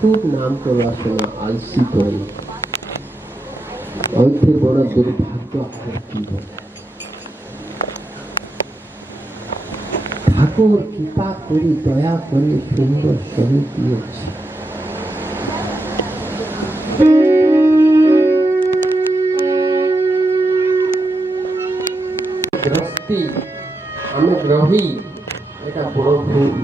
খুব নাম তো রচনা আলসি করে অর্থে বড় দুর্ভাগ্য আর কি বলে। ঠাকুর কৃপা করে দয়া করে সুন্দর শরীর দিয়েছে। গ্রস্তি আমি গ্রহী, এটা বড় ভুল।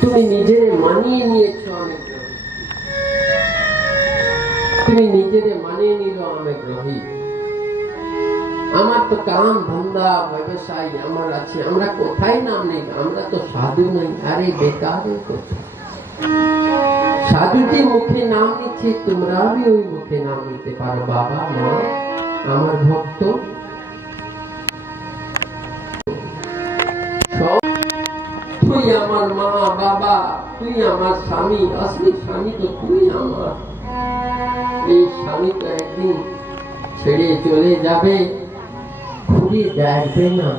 তুমি নিজেরে মানিয়ে নিয়েছো আমি গ্রহী, তুমি নিজেরে মানিয়ে নিল আমি গ্রহী। আমার তো কাম ধন্দা ব্যবসায়ী আমার আছে, আমরা কোথায় নাম নেই, আমরা তো সাধু নেই। আরে বেকার কথা, সাধুটি মুখে নাম নিচ্ছে, তোমরা ওই মুখে নাম নিতে পারো। বাবা মা আমার ভক্ত, তুই আমার মা বাবা, তুই আমার স্বামী, আসলে স্বামী তো তুই আমার। এই স্বামী তো একদিন ছেড়ে চলে যাবে, ঘুরে দেখবে না।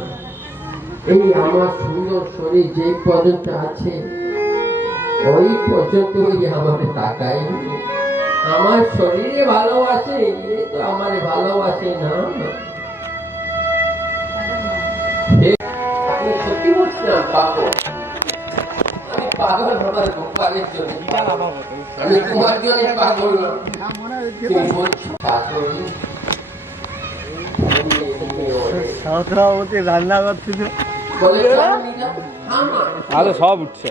এই আমার সুন্দর শরীর যে পর্যন্ত আছে ওই পর্যন্ত আমাকে তাকাই। আমার শরীরে ভালোবাসে, এ তো আমার ভালোবাসে না। আমি সত্যি বলছি না পাগল, আমি পাগল হবার গোপালের জন্য, আমি তোমার জন্য পাগল না। তুমি বলছো পাগল, রান্না করছিল আরে সব উঠছে।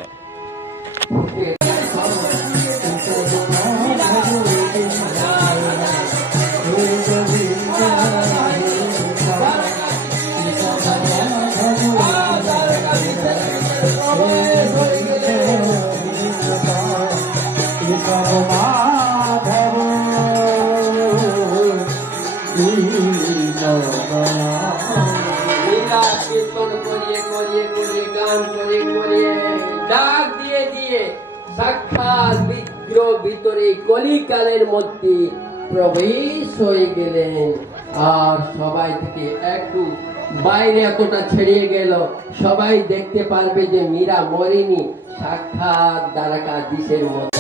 ডাক দিয়ে দিয়ে সাক্ষাৎ বিগ্রহ ভিতরে কলিকালের মধ্যে প্রবেশ হয়ে গেলেন। আর সবাই থেকে একটু বাইরে এতটা ছড়িয়ে গেল, সবাই দেখতে পারবে যে মীরা মরেনি, সাক্ষাৎ দ্বারকাধীশের মধ্যে।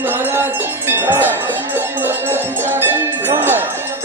महाराज